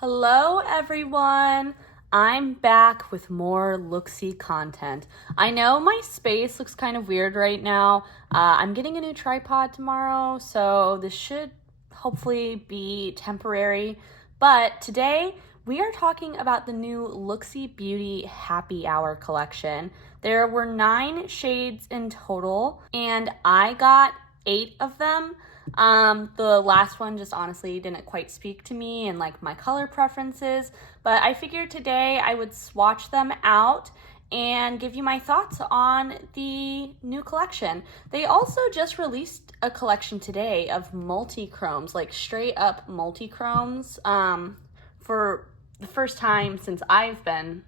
Hello everyone! I'm back with more Looxi content. I know my space looks kind of weird right now. I'm getting a new tripod tomorrow, so this should hopefully be temporary. But today we are talking about the new Looxi Beauty Happy Hour collection. There were 9 shades in total, and I got 8 of them. The last one just honestly didn't quite speak to me and like my color preferences, but I figured today I would swatch them out and give you my thoughts on the new collection. They also just released a collection today of multi-chromes, like straight up multi-chromes, for the first time since I've been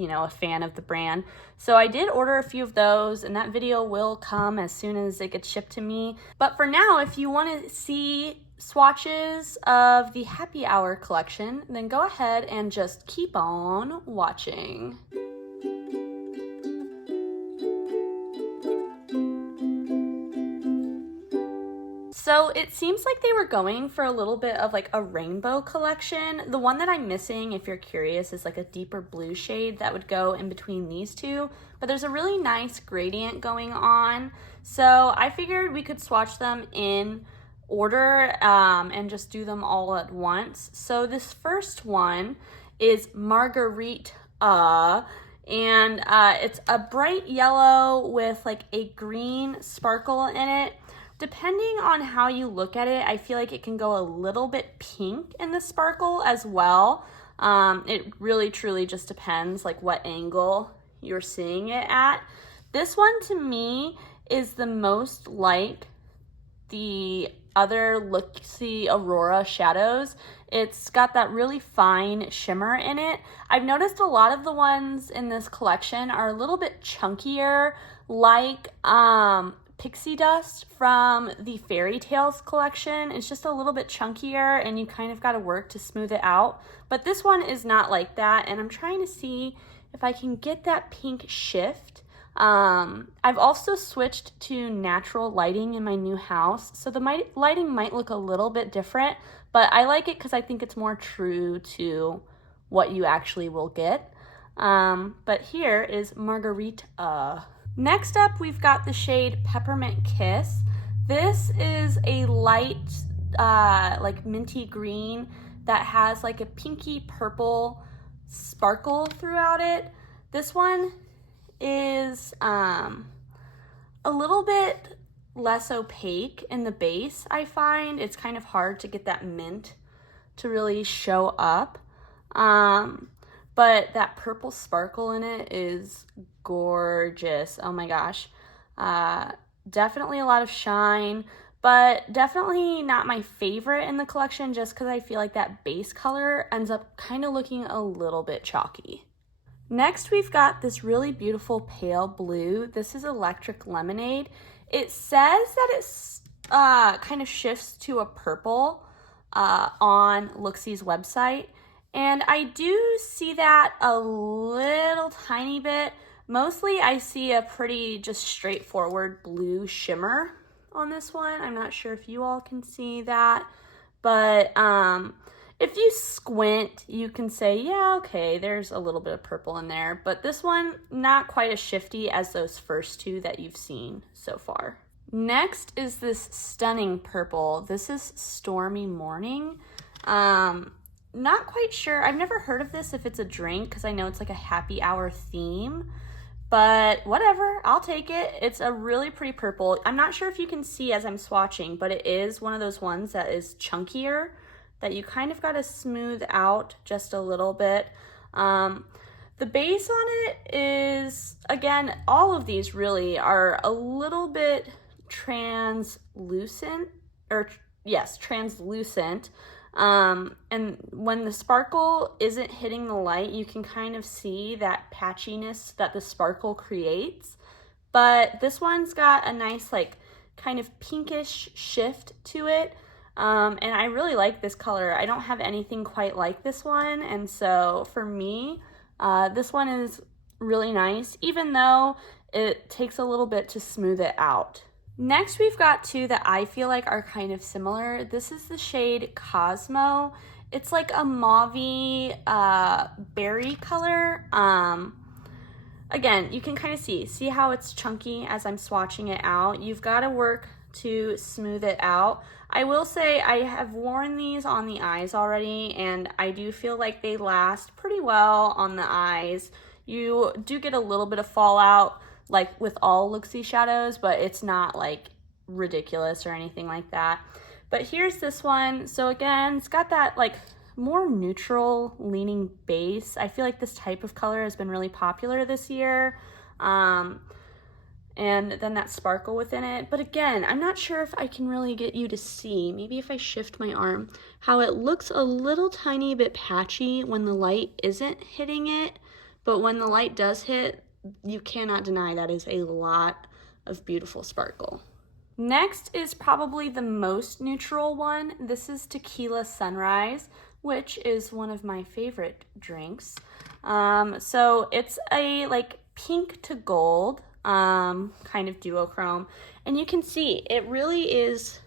a fan of the brand. So I did order a few of those, and that video will come as soon as it gets shipped to me. But for now, if you want to see swatches of the Happy Hour collection, then go ahead and just keep on watching. So it seems like they were going for a little bit of like a rainbow collection. The one that I'm missing, if you're curious, is like a deeper blue shade that would go in between these two. But there's a really nice gradient going on. So I figured we could swatch them in order and just do them all at once. So this first one is Marguerite. And it's a bright yellow with like a green sparkle in it. Depending on how you look at it, I feel like it can go a little bit pink in the sparkle as well. It really truly just depends like what angle you're seeing it at. This one to me is the most like the other Looxi Aurora shadows. It's got that really fine shimmer in it. I've noticed a lot of the ones in this collection are a little bit chunkier, like Pixie Dust from the Fairy Tales collection. It's just a little bit chunkier and you kind of got to work to smooth it out. But this one is not like that, and I'm trying to see if I can get that pink shift. I've also switched to natural lighting in my new house, so the lighting might look a little bit different, but I like it because I think it's more true to what you actually will get. But here is Marguerite. Next up, we've got the shade Peppermint Kiss. This is a light, like minty green that has like a pinky purple sparkle throughout it. This one is a little bit less opaque in the base, I find. It's kind of hard to get that mint to really show up. But that purple sparkle in it is gorgeous. Oh my gosh. Definitely a lot of shine, but definitely not my favorite in the collection just because I feel like that base color ends up kind of looking a little bit chalky. Next, we've got this really beautiful pale blue. This is Electric Lemonade. It says that it's kind of shifts to a purple on Looxi's website. And I do see that a little tiny bit. Mostly I see a pretty just straightforward blue shimmer on this one. I'm not sure if you all can see that, but if you squint, you can say, yeah, okay, there's a little bit of purple in there, but this one, not quite as shifty as those first two that you've seen so far. Next is this stunning purple. This is Stormy Morning. Not quite sure. I've never heard of this if it's a drink because I know it's like a happy hour theme, but whatever, I'll take it. It's a really pretty purple. I'm not sure if you can see as I'm swatching, but it is one of those ones that is chunkier that you kind of got to smooth out just a little bit. The base on it is, again, all of these really are a little bit translucent, translucent. And when the sparkle isn't hitting the light, you can kind of see that patchiness that the sparkle creates. But this one's got a nice, like, kind of pinkish shift to it. And I really like this color. I don't have anything quite like this one. And so for me, this one is really nice, even though it takes a little bit to smooth it out. Next, we've got two that I feel like are kind of similar. This is the shade Cosmo. It's like a mauve berry color. Again, you can kind of see how it's chunky as I'm swatching it out. You've got to work to smooth it out. I will say I have worn these on the eyes already, and I do feel like they last pretty well on the eyes. You do get a little bit of fallout like with all Looxi shadows, but it's not like ridiculous or anything like that. But here's this one. So again, it's got that like more neutral leaning base. I feel like this type of color has been really popular this year. And then that sparkle within it. But again, I'm not sure if I can really get you to see, maybe if I shift my arm, how it looks a little tiny bit patchy when the light isn't hitting it. But when the light does hit, you cannot deny that is a lot of beautiful sparkle. Next is probably the most neutral one. This is Tequila Sunrise, which is one of my favorite drinks. So it's a like pink to gold kind of duochrome, and you can see it really is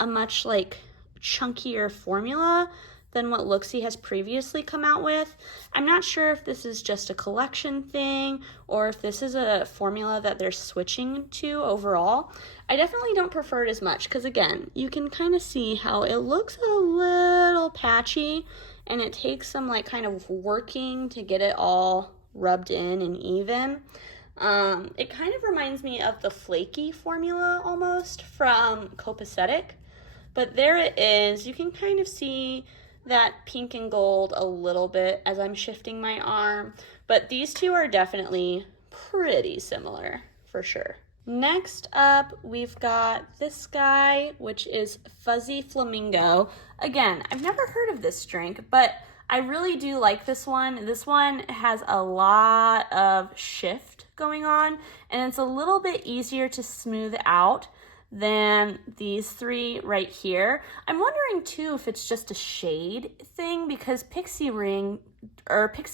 a much like chunkier formula than what Looxi has previously come out with. I'm not sure if this is just a collection thing or if this is a formula that they're switching to overall. I definitely don't prefer it as much because again, you can kind of see how it looks a little patchy and it takes some like kind of working to get it all rubbed in and even. It kind of reminds me of the flaky formula almost from Copacetic, but there it is. You can kind of see that pink and gold a little bit as I'm shifting my arm, but these two are definitely pretty similar for sure. Next up, we've got this guy, which is Fuzzy Flamingo. Again, I've never heard of this drink, but I really do like this one. This one has a lot of shift going on, and it's a little bit easier to smooth out than these three right here. I'm wondering too if it's just a shade thing because Pixie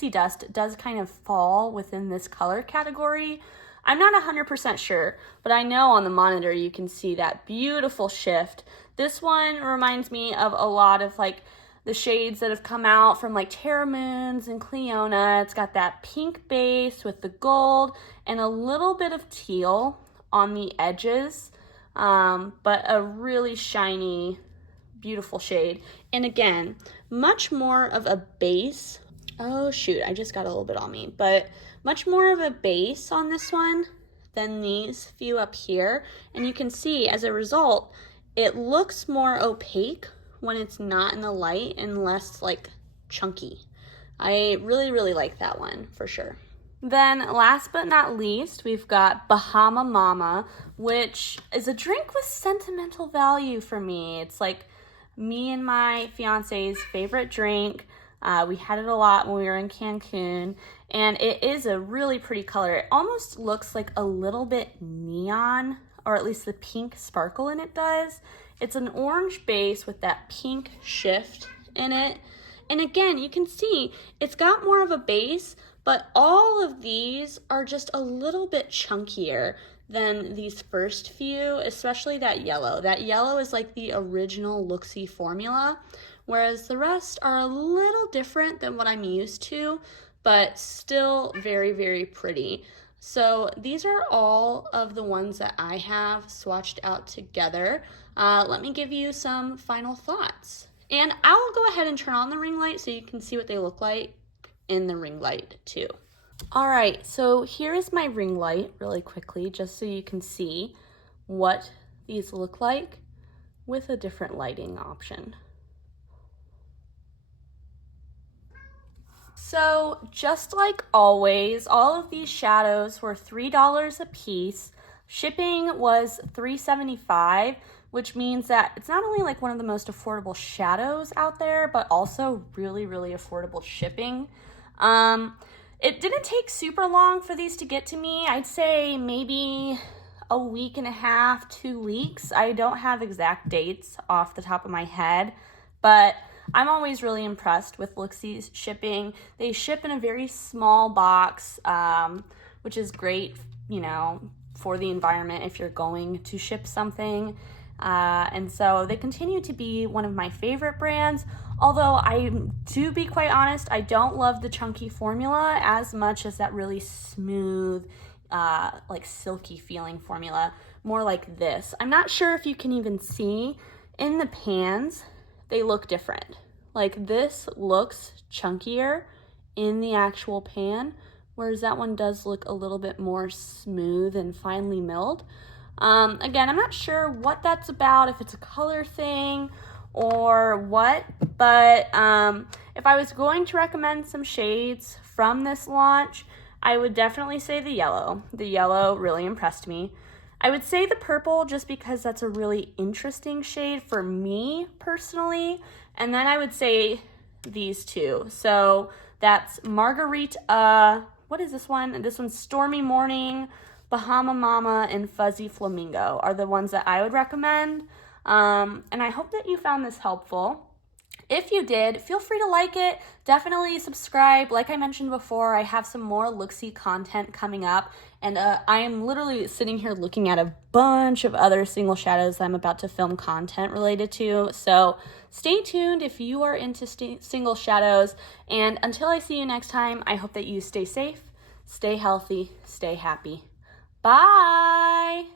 Dust does kind of fall within this color category. I'm not 100% sure, but I know on the monitor you can see that beautiful shift. This one reminds me of a lot of like the shades that have come out from like Terra Moons and Cleona. It's got that pink base with the gold and a little bit of teal on the edges. But a really shiny, beautiful shade. And again, much more of a base. Oh shoot, I just got a little bit on me, but much more of a base on this one than these few up here. And you can see as a result, it looks more opaque when it's not in the light and less like chunky. I really, really like that one for sure. Then last but not least, we've got Bahama Mama, which is a drink with sentimental value for me. It's like me and my fiance's favorite drink. We had it a lot when we were in Cancun, and it is a really pretty color. It almost looks like a little bit neon, or at least the pink sparkle in it does. It's an orange base with that pink shift in it. And again, you can see it's got more of a base, but all of these are just a little bit chunkier than these first few, especially that yellow. That yellow is like the original Looxi formula, whereas the rest are a little different than what I'm used to, but still very, very pretty. So these are all of the ones that I have swatched out together. Let me give you some final thoughts. And I'll go ahead and turn on the ring light so you can see what they look like in the ring light too. All right, so here is my ring light really quickly, just so you can see what these look like with a different lighting option. So just like always, all of these shadows were $3 a piece. Shipping was $3.75, which means that it's not only like one of the most affordable shadows out there, but also really, really affordable shipping. It didn't take super long for these to get to me. I'd say maybe a week and a half, 2 weeks. I don't have exact dates off the top of my head, but I'm always really impressed with Looxi's shipping. They ship in a very small box, which is great, you know, for the environment if you're going to ship something. And so they continue to be one of my favorite brands. Although to be quite honest, I don't love the chunky formula as much as that really smooth, like silky feeling formula, more like this. I'm not sure if you can even see in the pans, they look different. Like this looks chunkier in the actual pan, whereas that one does look a little bit more smooth and finely milled. Again, I'm not sure what that's about, if it's a color thing or what, but if I was going to recommend some shades from this launch, I would definitely say the yellow. The yellow really impressed me. I would say the purple just because that's a really interesting shade for me personally, and then I would say these two. So that's Marguerite, what is this one? This one's Stormy Morning, Bahama Mama, and Fuzzy Flamingo are the ones that I would recommend. And I hope that you found this helpful. If you did, feel free to like it. Definitely subscribe. Like I mentioned before, I have some more Looxi content coming up, and I am literally sitting here looking at a bunch of other single shadows that I'm about to film content related to. So stay tuned if you are into single shadows. And until I see you next time, I hope that you stay safe, stay healthy, stay happy. Bye!